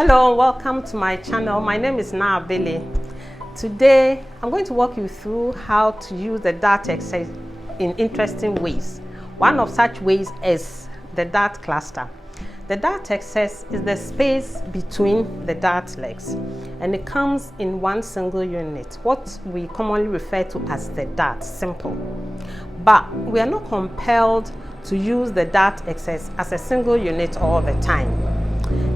Hello, welcome to my channel. My name is Naa. Today I'm going to walk you through how to use the dart exercise in interesting ways. One of such ways is the dart cluster. The dart exercise is the space between the dart legs, and it comes in one single unit, what we commonly refer to as the dart, simple. But we are not compelled to use the dart exercise as a single unit all the time.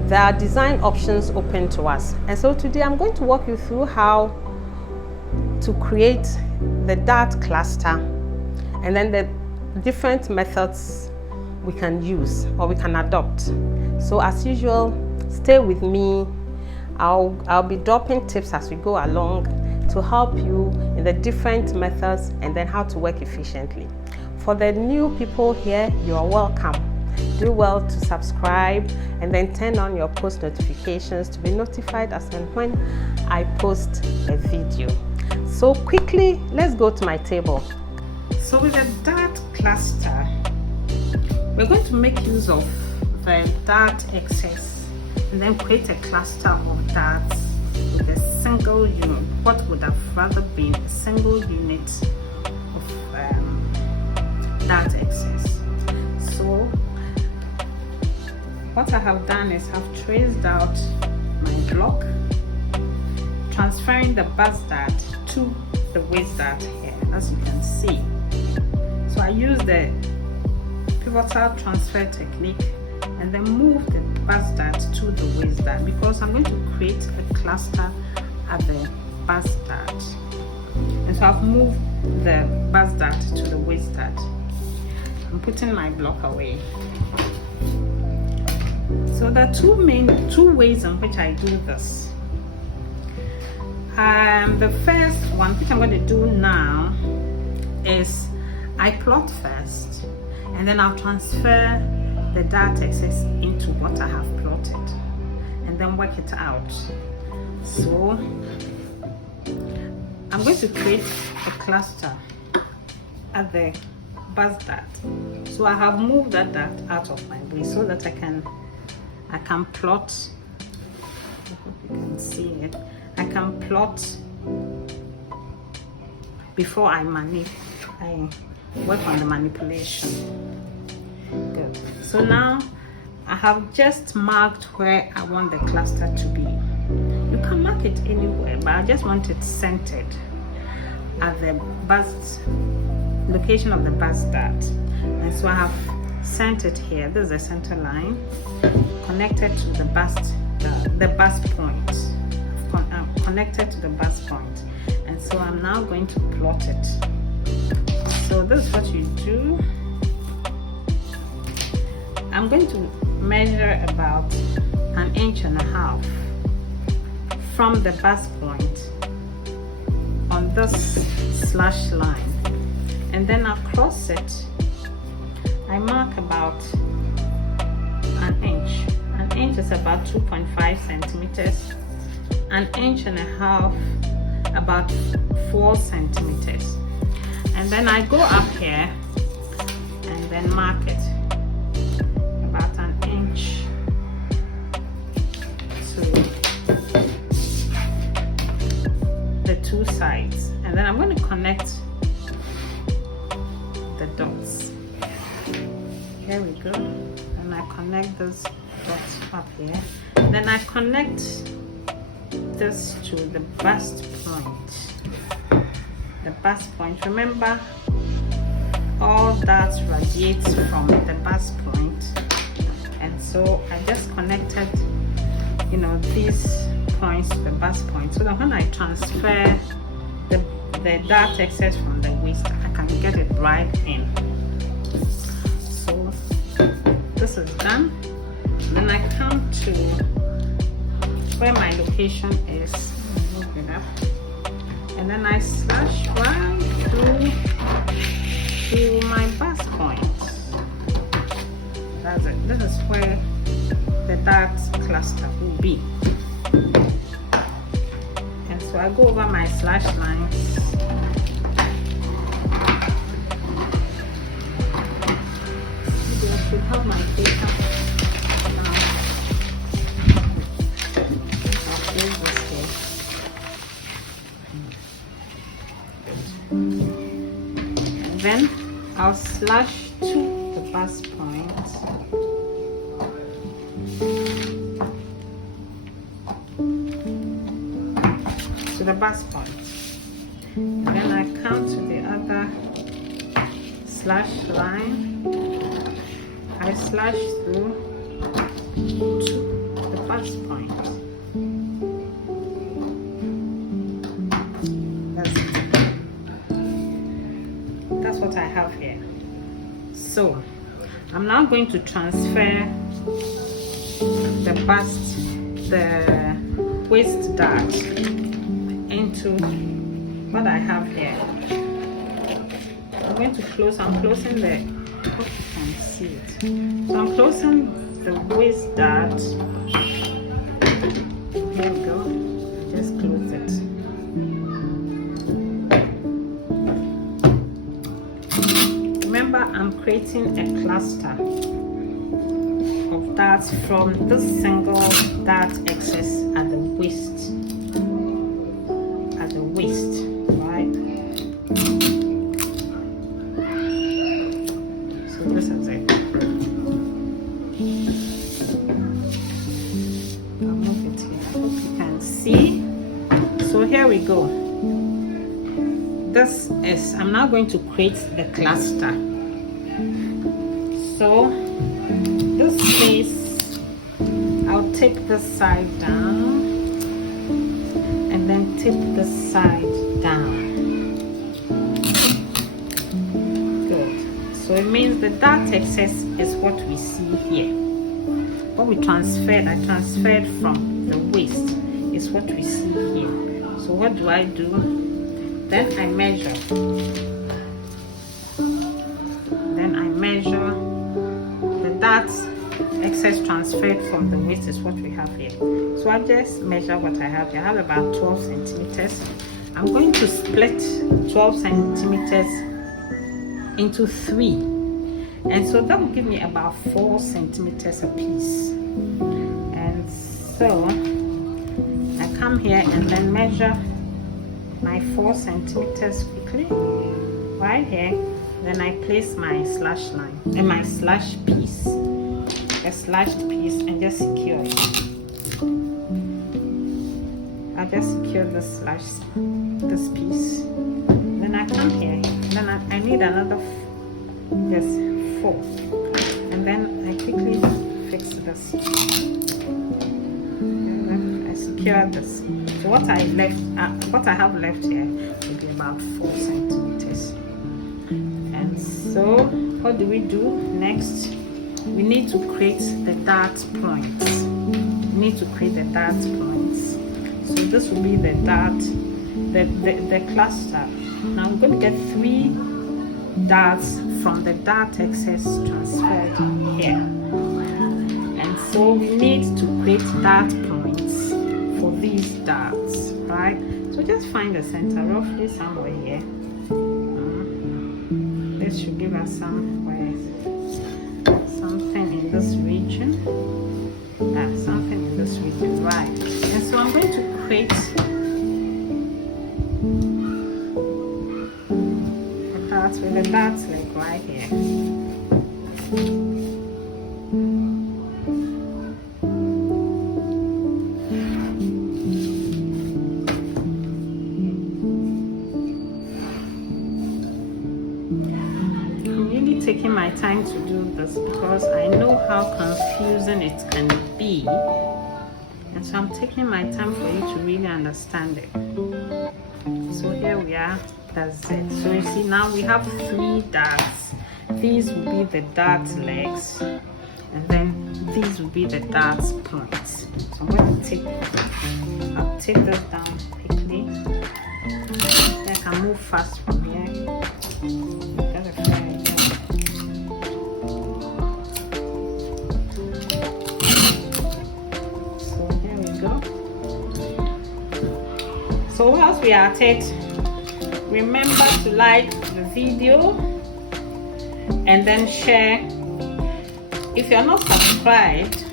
There are design options open to us, and so today I'm going to walk you through how to create the dart cluster and then the different methods we can use or we can adopt. So as usual, stay with me. I'll be dropping tips as we go along to help you in the different methods and then how to work efficiently. For the new people here, you are welcome. Do well to subscribe and then turn on your post notifications to be notified as and when I post a video. So quickly, let's go to my table. So with the dart cluster, we're going to make use of the dart excess and then create a cluster of darts with a single unit, what would have rather been a single unit of dart excess. So what I have done is I've traced out my block, transferring the buzz dart to the waist dart here, as you can see. So I use the pivotal transfer technique and then move the buzz dart to the waist dart because I'm going to create a cluster at the buzz dart. And so I've moved the buzz dart to the waist dart. I'm putting my block away. So there are two ways in which I do this. The first one, which I'm going to do now, is I plot first and then I'll transfer the dart excess into what I have plotted and then work it out. So I'm going to create a cluster at the buzz dart. So I have moved that dart out of my way so that I can plot. I hope you can see it. I can plot before I work on the manipulation. Good. So now I have just marked where I want the cluster to be. You can mark it anywhere, but I just want it centered at the buzz location of the buzz dart. And so I have centered here. This is the center line connected to the buzz point. Connected to the buzz point, and so I'm now going to plot it. So this is what you do. I'm going to measure about 1.5 inches from the buzz point on this slash line, and then across it I mark about 1 inch. 1 inch is about 2.5 centimeters. 1.5 inches, about 4 centimeters. And then I go up here and then mark it about 1 inch to the two sides. And then I'm going to connect the dots. Here we go. And I connect those dots up here. Then I connect this to the bust point. The bust point, remember, all that radiates from the bust point, and so I just connected these points to the bust point so that when I transfer the dart excess from the waist, I can get it right in. So this is done. Then I come to where my location is, move it up, and then I slash right through to my buzz point. That's it. This is where the dart cluster will be. And so I go over my slash lines. Maybe I should have my paper now. I'll slash to the bust point. To the bust point. And then I come to the other slash line. I slash through to the bust point. That's what I have here. So I'm now going to transfer the waist dart into what I have here. I'm going to close. I'm closing the. Hope you can see it. So I'm closing the waist dart. Here we go. Just close it. Remember, I'm creating a cluster of darts from this single dart excess at the waist. At the waist, right? So this is it. I'll move it here. I hope you can see. So here we go. This is, I'm now going to create the cluster. So this piece, I'll take this side down and then tip this side down. Good. So it means the dart excess is what we see here. What we transferred, I transferred from the waist is what we see here. So what do I do? Then I measure. Then I measure the dart excess transferred from the waist is what we have here. So I just measure what I have here. I have about 12 centimeters. I'm going to split 12 centimeters into 3. And so that will give me about 4 centimeters a piece. And so I come here and then measure my 4 centimeters quickly right here. Then I place my slash line and my slash piece, a slashed piece, and just secure it. I just secure this piece. Then I come here. Then I need another just 4, and then I quickly fix this. And then I secure this. So what I have left here will be about 4 centimeters. And so what do we do next? We need to create the dart points. We need to create the dart points. So this will be the dart, the cluster. Now I'm going to get 3 darts from the dart excess transferred here. And so we need to create dart points for these darts, right? So just find the center roughly somewhere here. This should give us something in this region. Something in this region, right? And so I'm going to create a dart with a dart leg right here. Taking my time to do this because I know how confusing it can be, and so I'm taking my time for you to really understand it. So here we are, that's it. So you see, now we have 3 darts. These will be the dart legs, and then these will be the dart points. So I'm going to I'll take this down quickly. I can move fast from here. So whilst we are at it, remember to like the video and then share. If you're not subscribed,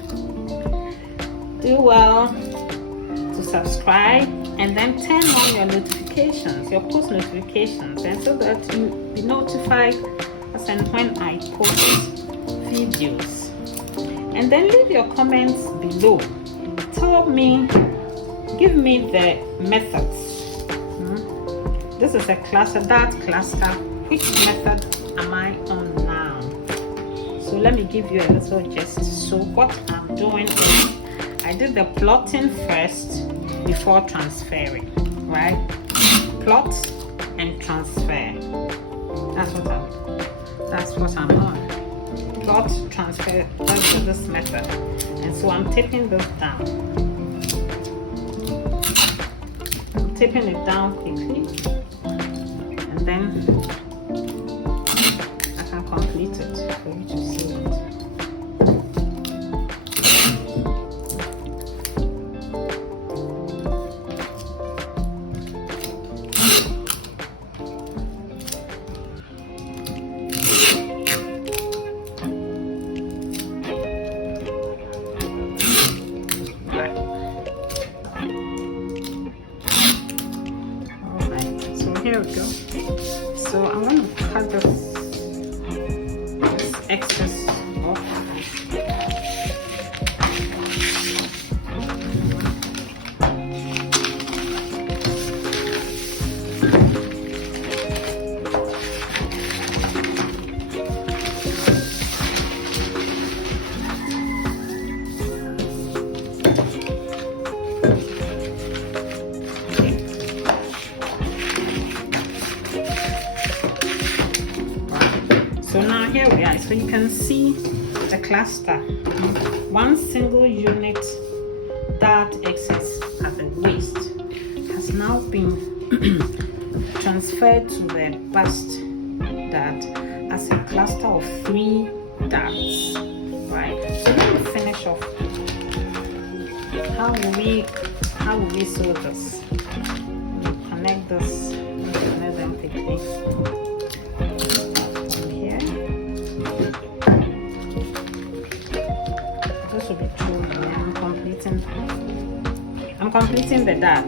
do well to subscribe and then turn on your notifications, your post notifications, and so that you be notified as and when I post videos. And then leave your comments below. Tell me, give me the methods. This is a cluster, that cluster. Which method am I on now? So let me give you a little gist. So what I'm doing is I did the plotting first before transferring, right? Plot and transfer. That's what I'm on. Plot, transfer, that's this method. And so I'm taping this down. I'm taping it down quickly, and then I can complete it for you to see it. Here we go. So I'm going to cut this excess off. So now here we are. So you can see the cluster. One single unit that excess at the waist has now been transferred to the bust dart as a cluster of 3 darts. Right. So let me finish off. How will we sew this? Connect this. Connect them quickly. I'm completing the dart.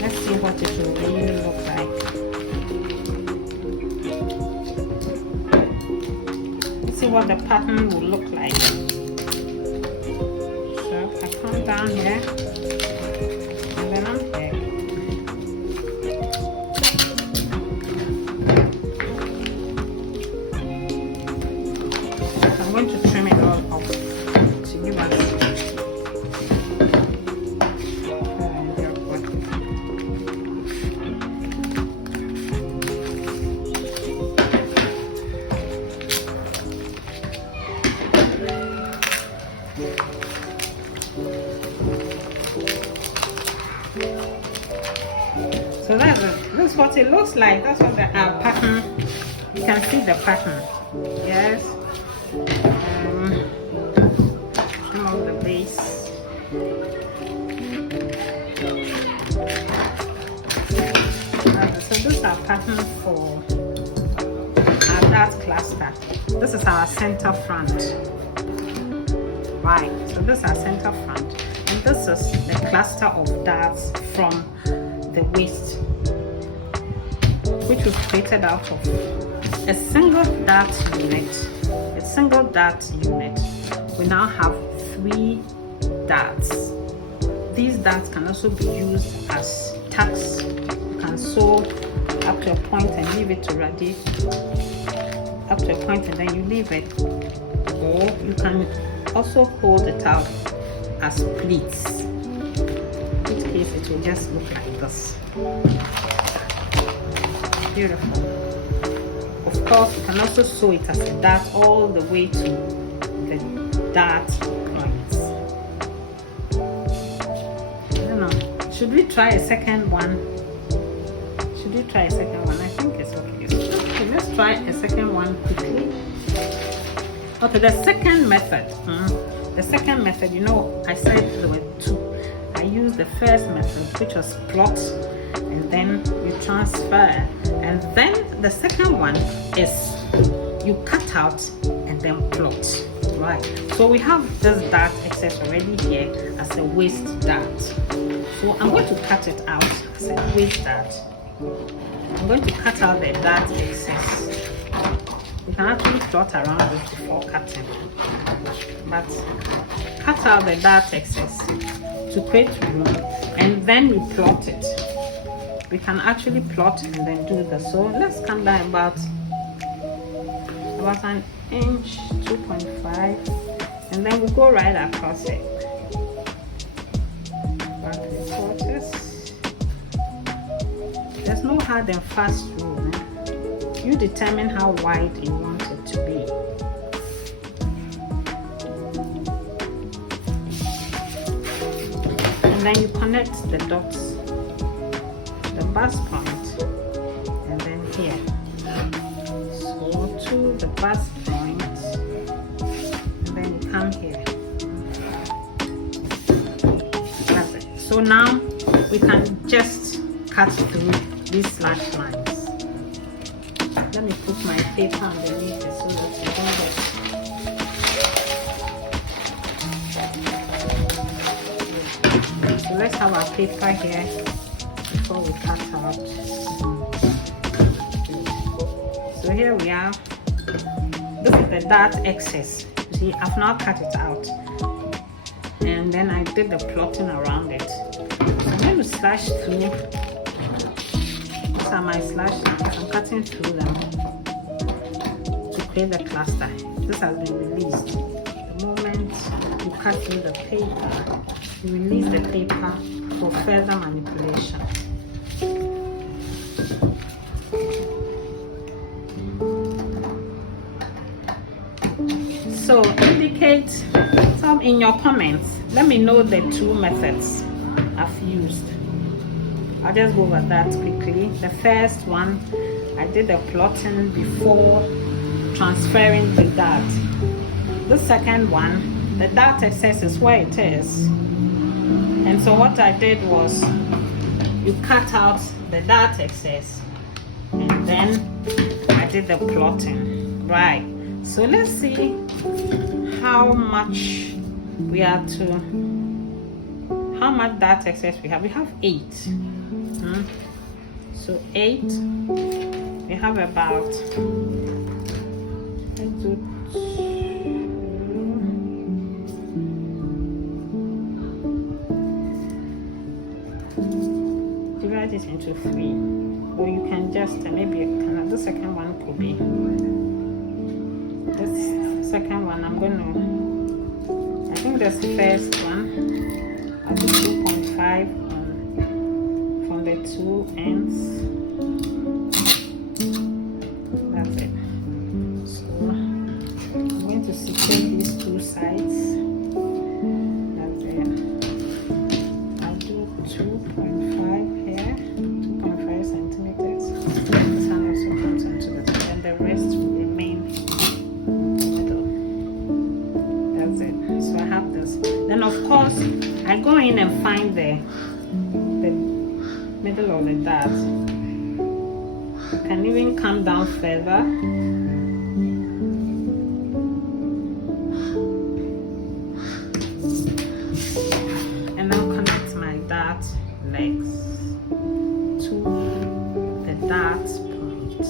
Let's see what it will really look like. Let's see what the pattern will look like. So I come down here, and then I'm here. So I'm going to trim it all off to give us. So that's what it looks like. That's what the pattern. You can see the pattern. Yes. Some of the base. So this is our pattern for our dart cluster. This is our center front. Right. So this is our center front, and this is the cluster of darts from the waist, which was created out of a single dart unit. We now have 3 darts. These darts can also be used as tacks. You can sew up to a point and leave it to ready. Up to a point and then you leave it, or you can also hold it out as pleats. In which case it will just look like this. Beautiful. Of course, you can also sew it as a dart all the way to the dart points. I don't know. Should we try a second one? I think it's okay. Okay, let's try a second one quickly. Okay, the second method. The second method, you know, I said there were 2. I used the first method, which was plot, and then you transfer, and then the second one is you cut out and then plot. Right. So we have this dart excess already here as a waist dart. So I'm going to cut it out as a waist dart I'm going to cut out the dart excess. You can actually plot around it before cutting, but cut out the dart excess to create room, and then we plot it. We can actually plot and then do this. So let's come down about an inch, 2.5, and then we go right across it. Back 3/4. There's no hard and fast rule. You determine how wide you want it to be. And then you connect the dots, the bust point, and then here. So to the bust point, and then you come here. That's it. So now we can just cut through these slash lines. Let me put my paper underneath it so that you don't get. So let's have our paper here before we cut out. So here we are. Look at the dart excess. You see, I've now cut it out, and then I did the plotting around it. So I'm going to slash through. These are my slash lines. I'm cutting through them to create the cluster. This has been released. The moment you cut through the paper, you release the paper for further manipulation. So indicate some in your comments. Let me know the two methods I've used. I'll just go over that quickly. The first one, I did the plotting before transferring the dart. The second one, the dart excess is where it is. And so what I did was, you cut out the dart excess, and then I did the plotting. Right. So let's see how much we are to, how much dart excess we have. We have 8. So 8, we have about, let's do 2, divide it into 3, or you can just maybe the second one could be this second one. I'm going to, I think this first one, I'll do 2.5 from the 2 ends. That's it. So I'm going to secure these 2 sides. That's it. I'll do 2.5 here, 2.5 centimeters. This one also comes onto the top, and the rest will remain middle. That's it. So I have this. Then of course I go in and find the middle of the dart. You can even come down further. And now connect my dart legs to the dart point.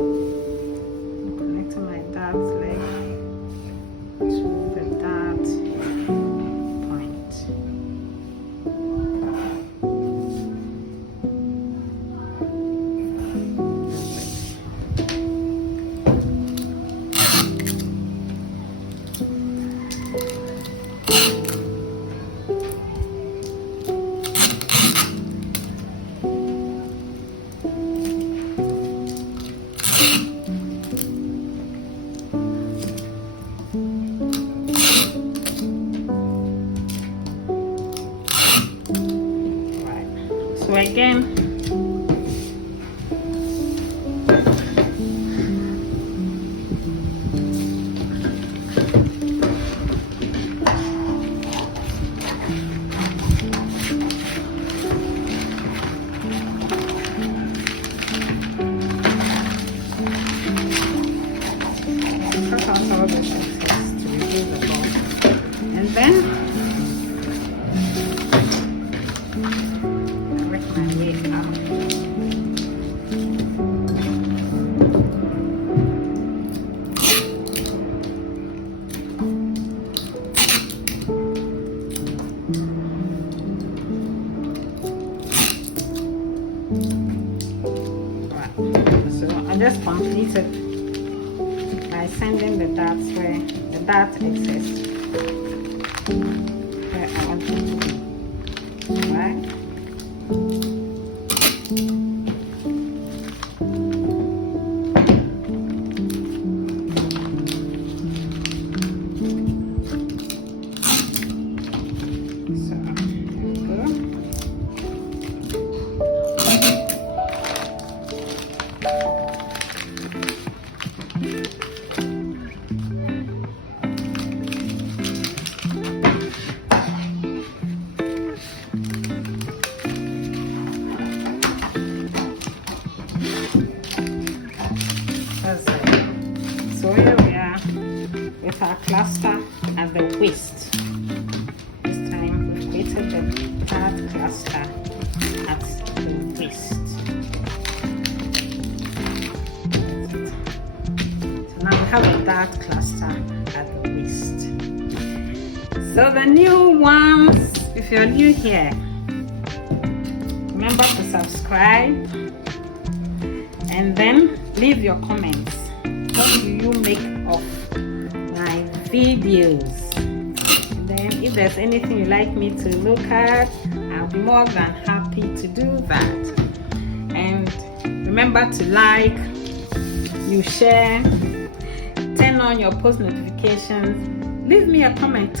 I'm connecting my dart leg to the dart point. So again, cut out all the excess to reduce the bulk, and then complete it by sending the darts where the dart exists, where I want it to be. Right? So here we are with our cluster at the waist. This time we've created the dart cluster at the waist. So now we have a dart cluster at the waist. So the new ones, if you're new here, remember to subscribe and then leave your comments. What do you make of my videos? And then if there's anything you'd like me to look at, I'll be more than happy to do that. And remember to like, you share, turn on your post notifications, leave me a comment,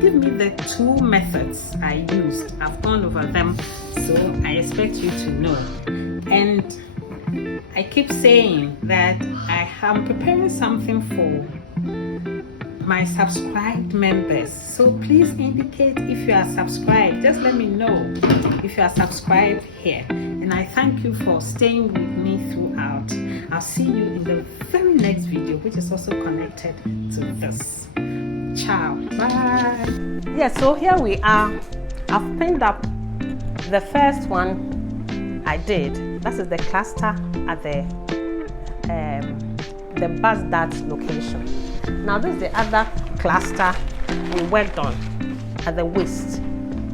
give me the 2 methods I used. I've gone over them, so I expect you to know. And I keep saying that I am preparing something for my subscribed members. So please indicate if you are subscribed. Just let me know if you are subscribed here. And I thank you for staying with me throughout. I'll see you in the very next video, which is also connected to this. Ciao. Bye. Yeah, so here we are. I've pinned up the first one I did. That is the cluster at the bus dart location. Now this is the other cluster we worked on at the waist.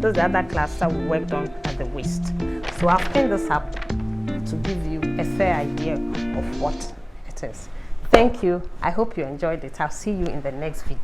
This is the other cluster we worked on at the waist. So I've pinned this up to give you a fair idea of what it is. Thank you. I hope you enjoyed it. I'll see you in the next video.